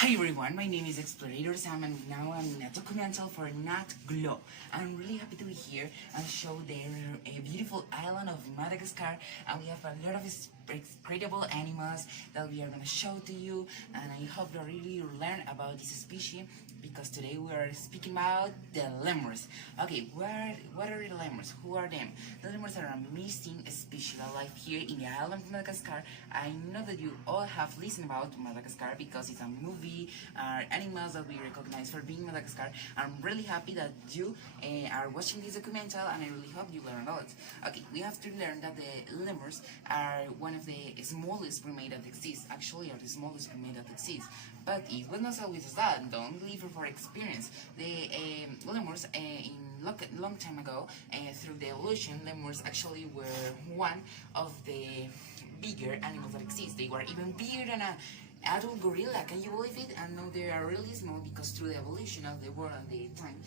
Hi everyone, my name is Explorator Sam and now I'm in a documental for Nat Glow. I'm really happy to be here and show the beautiful island of Madagascar, and we have a lot of incredible animals that we are going to show to you, and I hope you really learn about this species because today we are speaking about the lemurs. Okay, what are the lemurs? Who are them? The lemurs are an amazing species alive here in the island of Madagascar. I know that you all have listened about Madagascar because it's a movie, animals that we recognize for being Madagascar. I'm really happy that you are watching this documental, and I really hope you learn a lot. Okay, we have to learn that the lemurs are one of the smallest primates that exists. Actually, are the smallest primate that exists. But it was not always that. Don't leave it for experience. The lemurs in long time ago, through the evolution, lemurs actually were one of the bigger animals that exist. They were even bigger than a adult gorilla. Can you believe it? And now they are really small because through the evolution of the world at the time,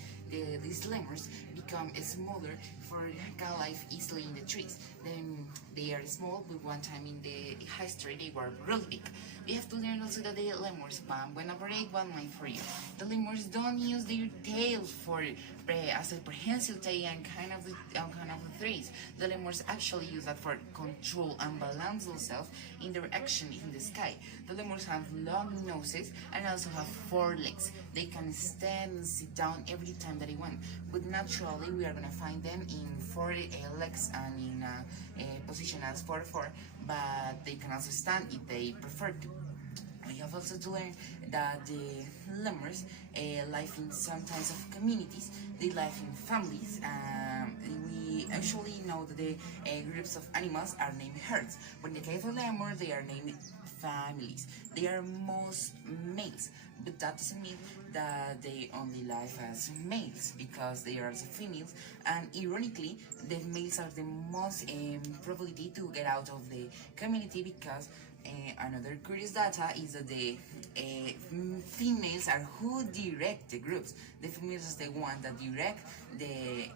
these lemurs become smaller for can live easily in the trees. Then they are small, but one time in the history they were really big. We have to learn also that the lemurs, I'm gonna break one line for you. The lemurs don't use their tails for as a prehensile tail and kind of the trees. The lemurs actually use that for control and balance themselves in their action in the sky. The lemurs have long noses and also have 4 legs. They can stand and sit down every time that they want. But naturally, we are gonna find them in 4 legs and in a position as 4-4. But they can also stand if they prefer to. We have also to learn that the lemurs live in some kinds of communities. They live in families. We actually know that the groups of animals are named herds, but in the case of lemurs, they are named families. They are most males, but that doesn't mean that they only live as males because they are also females. And ironically, the males are the most probability to get out of the community because another curious data is that the females are who direct the groups. The females are the one that direct the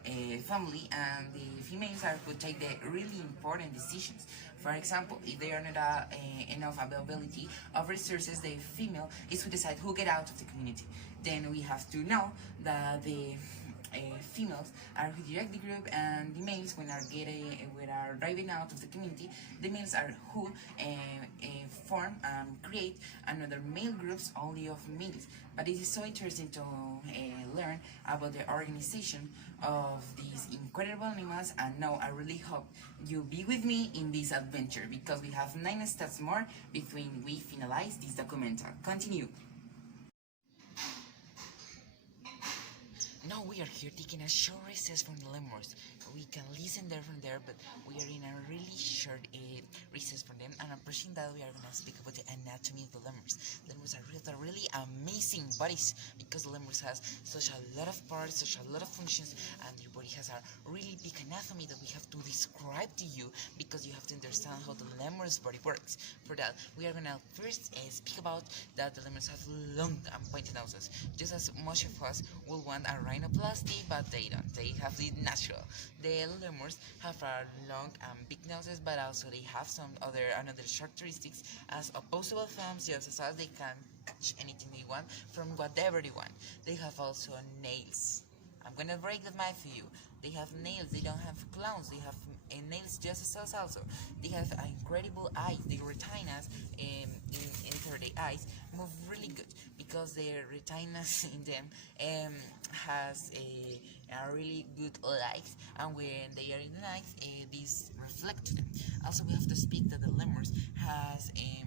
family, and the females are who take the really important decisions. For example, if they are not enough availability of resources, the female is who decide who get out of the community. Then we have to know that the females are who direct the group, and the males when are driving out of the community, the males are who form and create another male groups only of males. But it is so interesting to learn about the organization of these incredible animals, and now I really hope you be with me in this adventure because we have 9 steps more between we finalize this documental. Continue. Now we are here taking a short recess from the lemurs. We can listen there from there, but we are in a really short recess from them, and I'm pushing that we are going to speak about the anatomy of the lemurs. Lemurs are really amazing bodies because the lemurs has such a lot of parts, such a lot of functions, and their body has a really big anatomy that we have to describe to you because you have to understand how the lemur's body works. For that, we are going to first speak about that the lemurs have long and pointed noses, just as most of us will want a rhinoplasty, but they don't. They have the natural. The lemurs have a long and big noses, but also they have some another characteristics as opposable thumbs, just as they can catch anything they want from whatever they want. They have also nails. I'm gonna break that math for you. They have nails, they don't have claws, they have nails just as us also. They have incredible eyes. The retinas inside the eyes move really good because the retinas in them has a really good light, and when they are in the night, these reflect to them. Also, we have to speak that the lemurs has a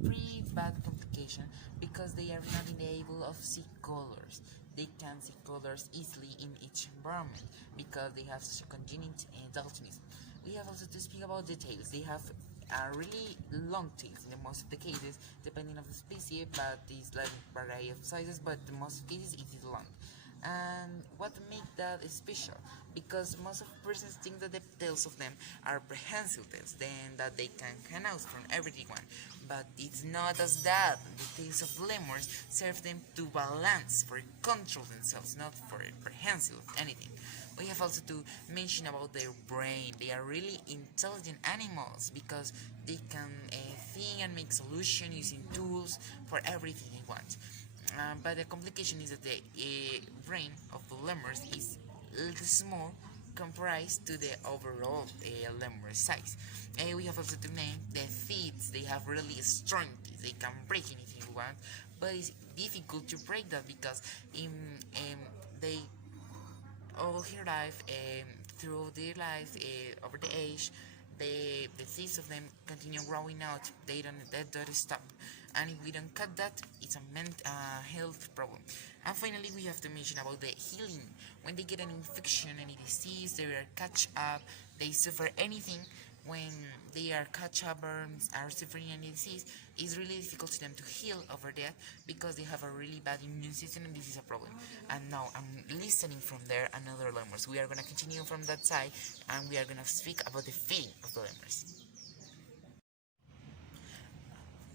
pretty bad complication because they are not able of see colors. They can see colors easily in each environment because they have such a congenital daltonism. We have also to speak about the tails. They have a really long tails in the most of the cases, depending on the species, but it's like a variety of sizes, but the most of cases it is long. And what make that special? Because most of persons think that the tails of them are prehensile tails, then that they can hang out from everyone. But it's not as that. The tails of lemurs serve them to balance, for control themselves, not for prehensile of anything. We have also to mention about their brain. They are really intelligent animals because they can think and make solution using tools for everything they want. But the complication is that the brain of the lemurs is small comprised to the overall lemur size. We have also to name the teeth. They have really strong teeth. They can break anything you want, but it's difficult to break that because they all their life, through their life, over the age, the seeds of them continue growing out. They don't stop, and if we don't cut that, it's a health problem. And finally, we have to mention about the healing. When they get an infection, any disease, they are catch up, they suffer anything. When they are catch up or are suffering any disease, it's really difficult to them to heal over that because they have a really bad immune system, and this is a problem. And now I'm listening from there another lemurs. We are gonna continue from that side, and we are gonna speak about the feeding of the lemurs.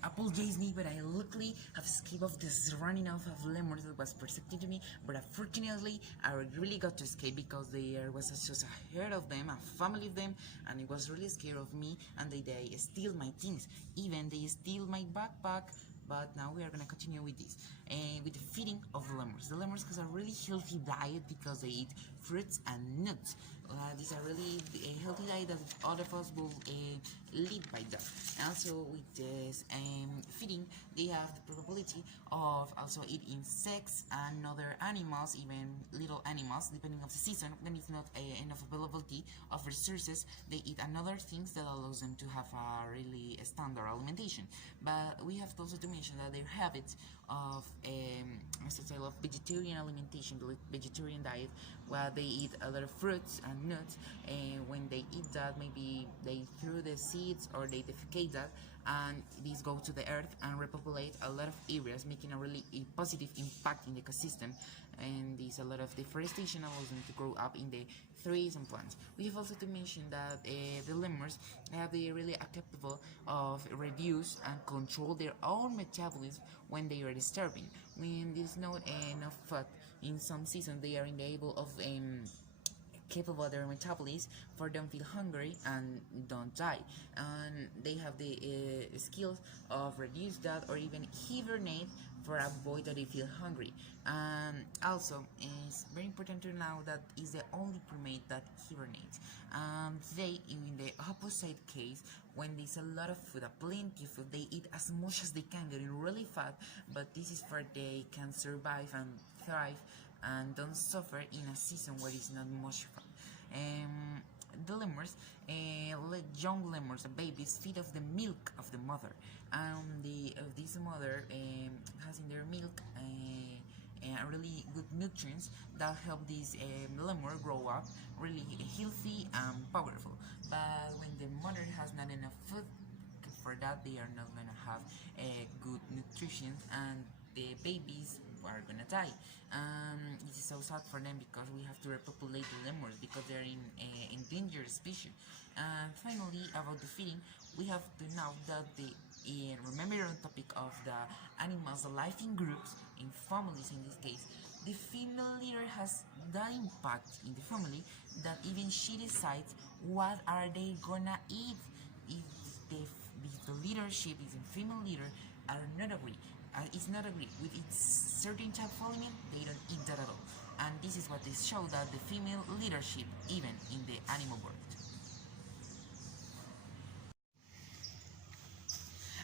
Apologize me, but I luckily have escaped of this running off of lemurs that was perceptive to me, but unfortunately I really got to escape because there was just a herd of them, a family of them, and it was really scared of me, and they steal my things. Even they steal my backpack. But now we are gonna continue with this, with the feeding of the lemurs. The lemurs has a really healthy diet because they eat fruits and nuts. This is a really healthy diet that all of us will lead by that. Also with this feeding, they have the probability of also eat insects and other animals, even little animals, depending on the season. When it's not enough availability of resources, they eat another things that allows them to have a really standard alimentation. But we have also to mention that their habits of style of vegetarian alimentation, the vegetarian diet, where they eat a lot of fruits and nuts, and when they eat that, maybe they throw the seeds or they defecate that, and these go to the earth and repopulate a lot of areas, making a really positive impact in the ecosystem. And there's a lot of deforestation allows them to grow up in the trees and plants. We have also to mention that the lemurs have the really capable of reduce and control their own metabolism when they are starving. When there's not enough fat in some seasons, they are able of capable of their metabolism for them feel hungry and don't die, and they have the skills of reduce that or even hibernate for avoid that they feel hungry. Also, it's very important to know that is the only primate that hibernates. They, in the opposite case, when there's a lot of food, a plenty of food, they eat as much as they can, getting really fat, but this is where they can survive and thrive and don't suffer in a season where it's not much fun. The lemurs, young lemurs, the babies, feed off the milk of the mother, and this mother has in their milk really good nutrients that help this lemur grow up really healthy and powerful. But when the mother has not enough food for that, they are not gonna have good nutrition, and the babies are gonna die. It is so sad for them because we have to repopulate the lemurs because they're in endangered species. And finally, about the feeding, we have to know that remember on topic of the animals, the life in groups, in families in this case, the female leader has that impact in the family that even she decides what are they gonna eat. If the leadership is a female leader are not agree, is not agree with its certain type of element, they don't eat that at all. And this is what they show that the female leadership even in the animal world.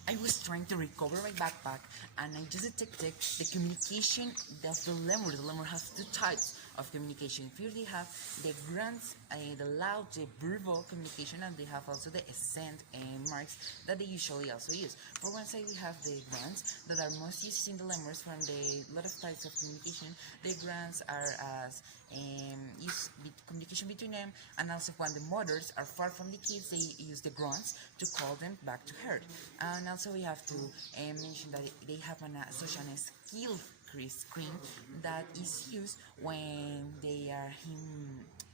I was trying to recover my backpack, and I just detected the communication of the lemur. The lemur has two types of communication. First, they have the grunts, the loud, the verbal communication, and they have also the accent marks that they usually also use. For one side, we have the grunts that are most used in the lemurs from the lot of types of communication. The grunts are as use communication between them, and also when the mothers are far from the kids, they use the grunts to call them back to herd. And also we have to mention that they have such a skill screen that is used when they are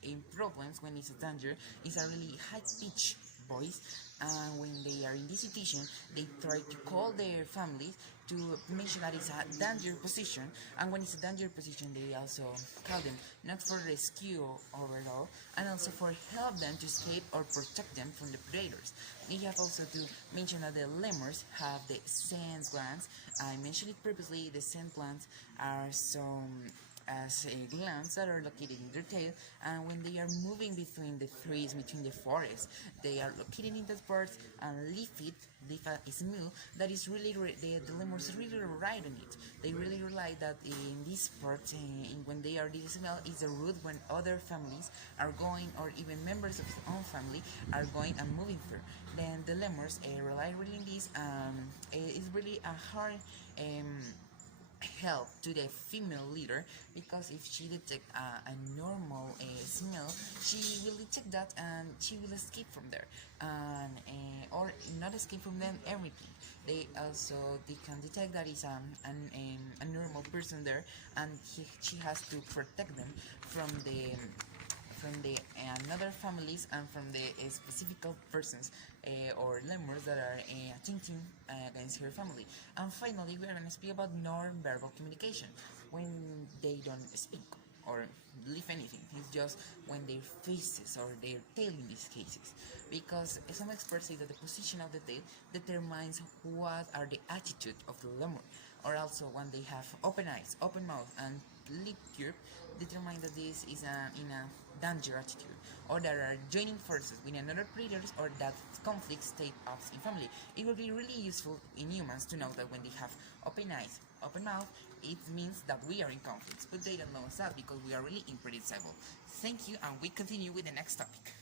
in problems, when it's a danger. It's a really high pitch boys, and when they are in this situation, they try to call their families to mention that it's a danger position, and when it's a danger position, they also call them, not for rescue overall, and also for help them to escape or protect them from the predators. We have also to mention that the lemurs have the scent glands. I mentioned it previously. The scent glands are some as glands that are located in their tail, and when they are moving between the trees, between the forests, they are located in that part and leaf it. Leaf is a meal that is really the lemurs really rely on it. They really rely that in this part, when they are this smell, is the route when other families are going, or even members of his own family are going and moving through. Then the lemurs rely really on this. It's really a hard help to the female leader, because if she detect a normal smell, she will detect that and she will escape from there, and or not escape from them everything. They can detect that is a normal person there, and she has to protect them from the another families and from the specific persons or lemurs that are attempting against her family. And finally, we are going to speak about non-verbal communication, when they don't speak or leave anything. It's just when their faces or their tail in these cases, because some experts say that the position of the tail determines what are the attitude of the lemur, or also when they have open eyes, open mouth, and lip curve, determine that this is in a danger attitude, or that are joining forces with another predators, or that conflicts take place in family. It will be really useful in humans to know that when they have open eyes, open mouth, it means that we are in conflicts, but they don't know that because we are really unpredictable. Thank you, and we continue with the next topic.